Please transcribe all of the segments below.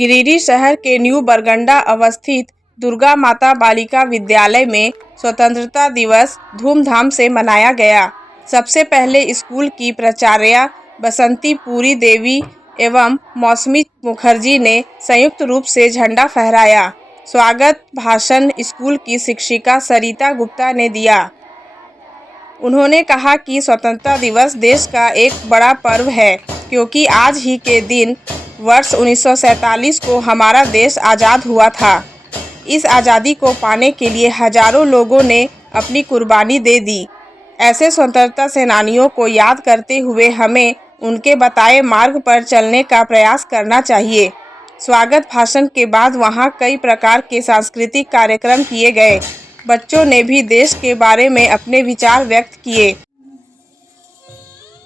गिरिडीह शहर के न्यू बरगंडा अवस्थित दुर्गा माता बालिका विद्यालय में स्वतंत्रता दिवस धूमधाम से मनाया गया। सबसे पहले स्कूल की प्राचार्या बसंती पुरी देवी एवं मौसमी मुखर्जी ने संयुक्त रूप से झंडा फहराया। स्वागत भाषण स्कूल की शिक्षिका सरिता गुप्ता ने दिया। उन्होंने कहा कि स्वतंत्रता दिवस देश का एक बड़ा पर्व है, क्योंकि आज ही के दिन वर्ष 1947 को हमारा देश आज़ाद हुआ था। इस आज़ादी को पाने के लिए हजारों लोगों ने अपनी कुर्बानी दे दी। ऐसे स्वतंत्रता सेनानियों को याद करते हुए हमें उनके बताए मार्ग पर चलने का प्रयास करना चाहिए। स्वागत भाषण के बाद वहां कई प्रकार के सांस्कृतिक कार्यक्रम किए गए। बच्चों ने भी देश के बारे में अपने विचार व्यक्त किए।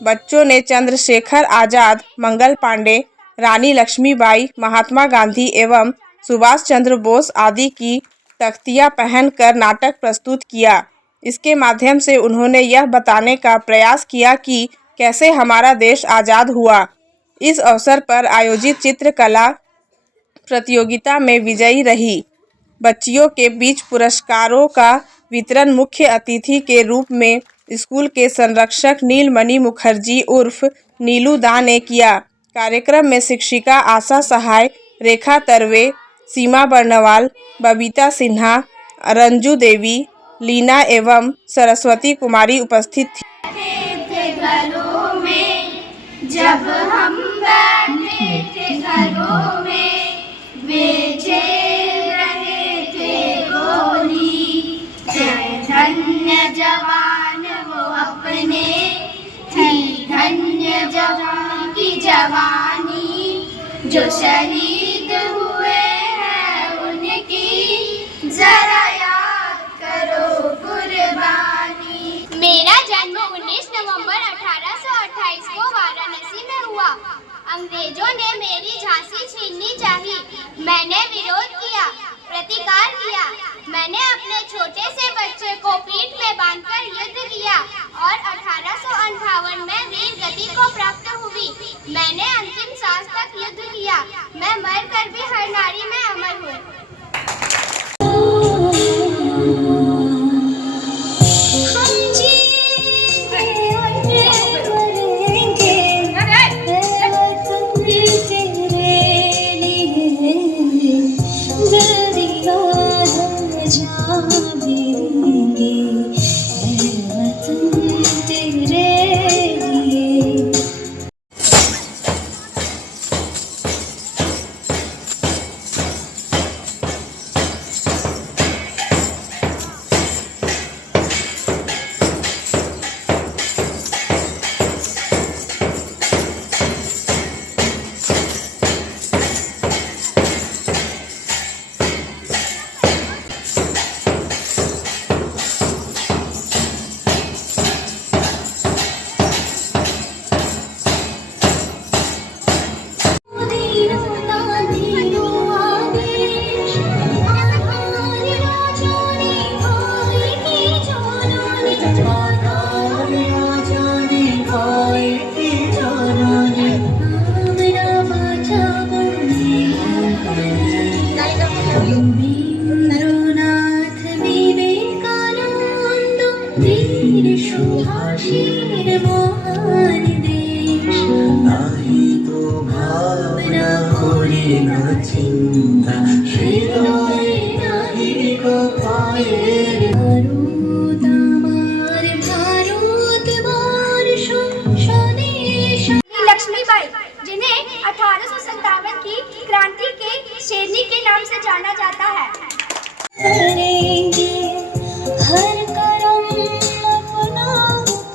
बच्चों ने चंद्रशेखर आज़ाद, मंगल पांडे, रानी लक्ष्मीबाई, महात्मा गांधी एवं सुभाष चंद्र बोस आदि की तख्तियां पहनकर नाटक प्रस्तुत किया। इसके माध्यम से उन्होंने यह बताने का प्रयास किया कि कैसे हमारा देश आज़ाद हुआ। इस अवसर पर आयोजित चित्रकला प्रतियोगिता में विजयी रही बच्चियों के बीच पुरस्कारों का वितरण मुख्य अतिथि के रूप में स्कूल के संरक्षक नीलमणि मुखर्जी उर्फ नीलू दा ने किया। कार्यक्रम में शिक्षिका आशा सहाय, रेखा तरवे, सीमा बर्नवाल, बबीता सिन्हा, रंजू देवी, लीना एवं सरस्वती कुमारी उपस्थित थी। घरों में जब हम बैठे थे घरों में बेचे रहे थे गोली, धन्य जवान वो अपने थी, धन्य जवान की जवानी, जो शहीद हुए हैं उनकी जरा याद करो कुर्बानी। मेरा जन्म 19 नवंबर 1828 को वाराणसी में हुआ। अंग्रेजों ने मेरी झांसी छीननी चाही। मैंने विरोध किया, प्रतिकार किया। मैंने अपने छोटे से बच्चे को पीठ में बांधकर युद्ध किया और 1858 में वीर गति को प्राप्त हुई। मैंने अंतिम सांस तक युद्ध किया। मैं मरकर भी हर नारी में अमर हूँ। लक्ष्मीबाई, जिन्हें 1857 की क्रांति के शेरनी के नाम से जाना जाता है। करेंगे हर करम अपना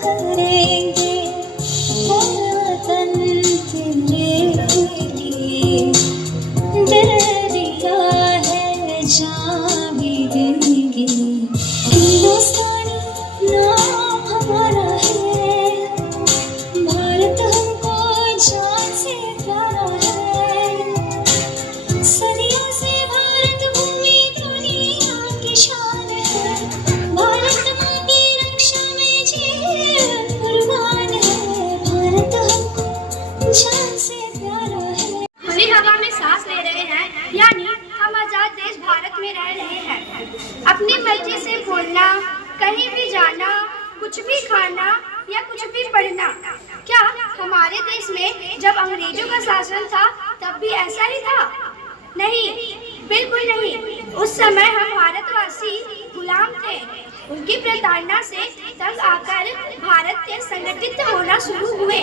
करेंगे, वतन के लिए दिल दिया है, जान भी देंगे। हिंदुस्तान नाम हमारा है, भारत हमको जान से प्यारा है। सदियों से भारत भूमि दुनिया की शान मर्जी से बोलना, कहीं भी जाना, कुछ भी खाना या कुछ भी पढ़ना। क्या हमारे देश में जब अंग्रेजों का शासन था तब भी ऐसा ही था? नहीं, बिल्कुल नहीं। उस समय हम भारतवासी गुलाम थे। उनकी प्रताड़ना से तंग आकर भारत के संगठित होना शुरू हुए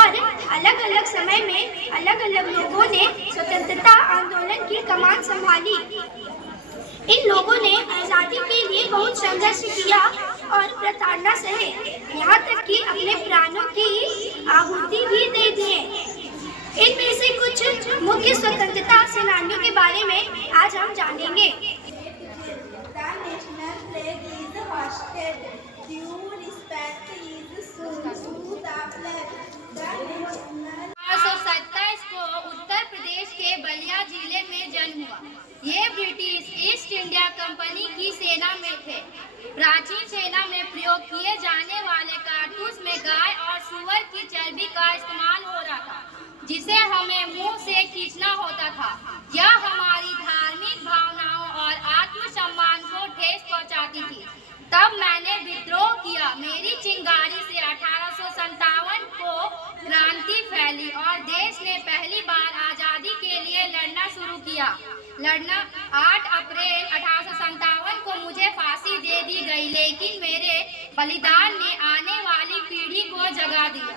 और अलग अलग समय में अलग अलग लोगों ने स्वतंत्रता आंदोलन की कमान संभाली। इन लोगों ने आज़ादी के लिए बहुत संघर्ष किया और प्रताड़ना सहे, यहाँ तक कि अपने प्राणों की आहुति भी दे दिए। इनमें से कुछ मुख्य स्वतंत्रता सेनानियों के बारे में आज हम जानेंगे। को उत्तर प्रदेश के बलिया जिले में जन्म हुआ। ये ब्रिटिश ईस्ट इंडिया कंपनी की सेना में थे। प्राचीन सेना में प्रयोग किए जाने वाले कारतूस में गाय और सूअर की चर्बी का इस्तेमाल हो रहा था, जिसे हमें मुंह से खींचना होता था। यह हमारी धार्मिक भावनाओं और आत्मसम्मान को ठेस पहुंचाती थी। तब मैंने विद्रोह किया। मेरी चिंगारी से 1857 को क्रांति फैली और देश ने पहली बार आज़ादी के लिए लड़ना शुरू किया। 8 अप्रैल 1857 को मुझे फांसी दे दी गई, लेकिन मेरे बलिदान ने आने वाली पीढ़ी को जगा दिया।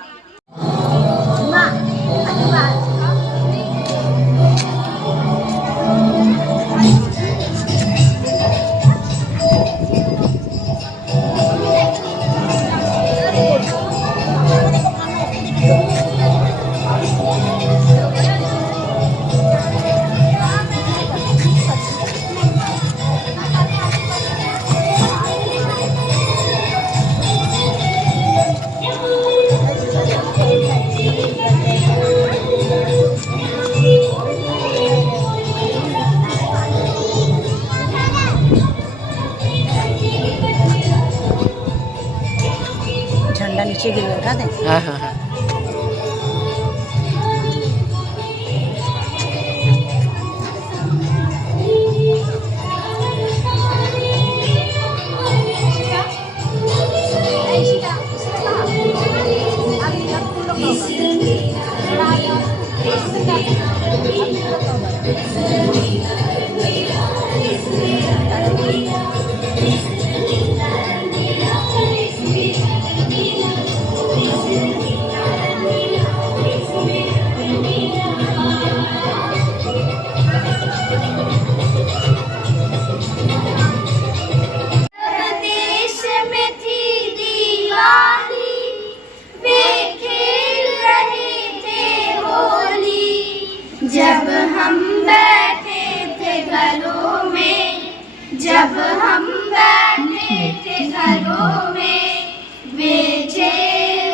झंडा नीचे गिर उठा दे। हाँ। जब हम बैठे थे घरों में, जब हम बैठे थे घरों में, बेचे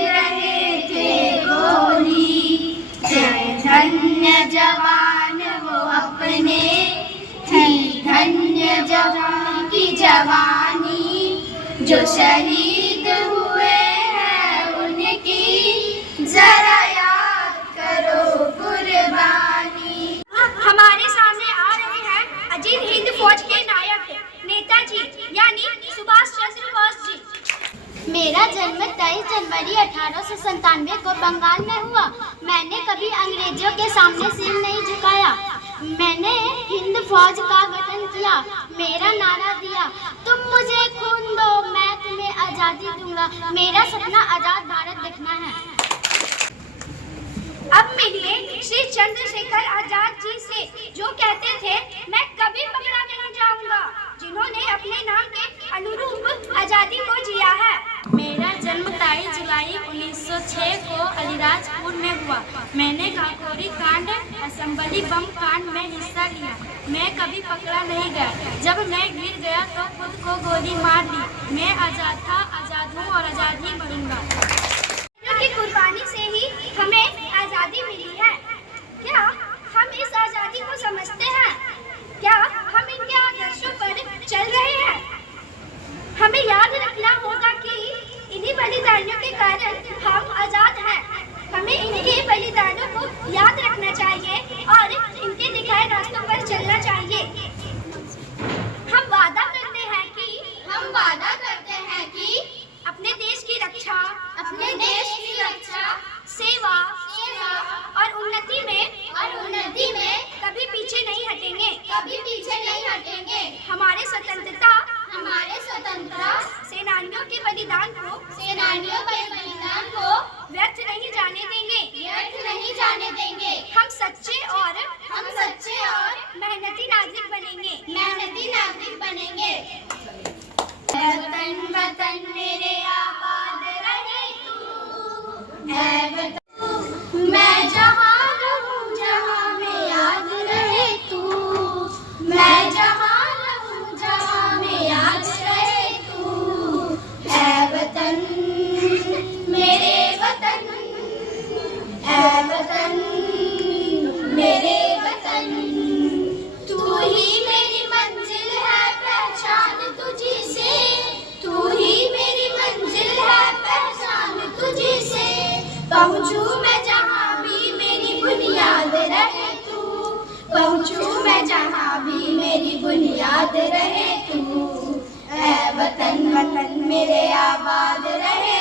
रहे थे गोली। जय धन्य जवान वो अपने, थी धन्य जवान की जवानी, जो शहीद हुए हैं उनकी जरा याद करो कुर्बानी। हमारे सामने आ रहे हैं अजीत हिंद फौज के नायक नेताजी यानी सुभाष चंद्र बोस जी। मेरा जन्म 23 जनवरी 1897 को बंगाल में हुआ। मैंने कभी अंग्रेजों के सामने सिर नहीं झुकाया। मैंने हिंद फौज का गठन किया, मेरा नारा दिया, तुम मुझे खून दो मैं तुम्हें आज़ादी दूंगा। मेरा सपना आज़ाद भारत देखना है। अब मिलिए श्री चंद्रशेखर आजाद जी से, जो कहते थे मैं कभी पकड़ा नहीं जाऊंगा, जिन्होंने अपने नाम के अनुरूप आजादी को जिया है। मेरा जन्म 23 जुलाई 1906 को अलीराजपुर में हुआ। मैंने काकोरी कांड, असेंबली बम कांड में हिस्सा लिया। मैं कभी पकड़ा नहीं गया। जब मैं गिर गया तो खुद को गोली मार ली। मैं आज़ाद था, आज़ाद हूँ और आज़ाद ही बनूंगा। की कुर्बानी से ही हमें आज़ादी मिली है। क्या हम इस आज़ादी को समझते हैं? क्या हम इनके आदर्शों पर चल रहे हैं? हमें याद रखना होगा कि इन्हीं बलिदानों के कारण हम आज़ाद हैं। हमें इनके बलिदानों को याद रखना चाहिए और इनके दिखाए रास्तों पर चलना चाहिए। हम वादा करते हैं कि हम वादा करते हैं कि अपने देश की रक्षा, अपने देश की रक्षा, सेवा सेवा और उन्नति में कभी पीछे नहीं हटेंगे। कभी पीछे नहीं हटेंगे। हमारे स्वतंत्रता सेनानियों के बलिदान को व्यर्थ नहीं जाने देंगे। हम सच्चे और मेहनती नागरिक बनेंगे। वतन वतन मेरे आबाद रहे तू, ऐ वतन मैं जहाँ रहूं जहाँ में याद रहे तू, मैं जहाँ रहूं जहाँ में याद रहे तू, ऐ वतन मेरे वतन, ऐ वतन मेरे वतन, तू ही मेरी मंजिल है पहचान तुझी से, तू ही मेरी मंजिल है पहचान तुझी से, पहुँचूं मैं जहाँ भी मेरी बुनियाद रहे तू, पहुँचूं मैं जहाँ भी मेरी बुनियाद रहे तू, ऐ वतन वतन मेरे आबाद रहे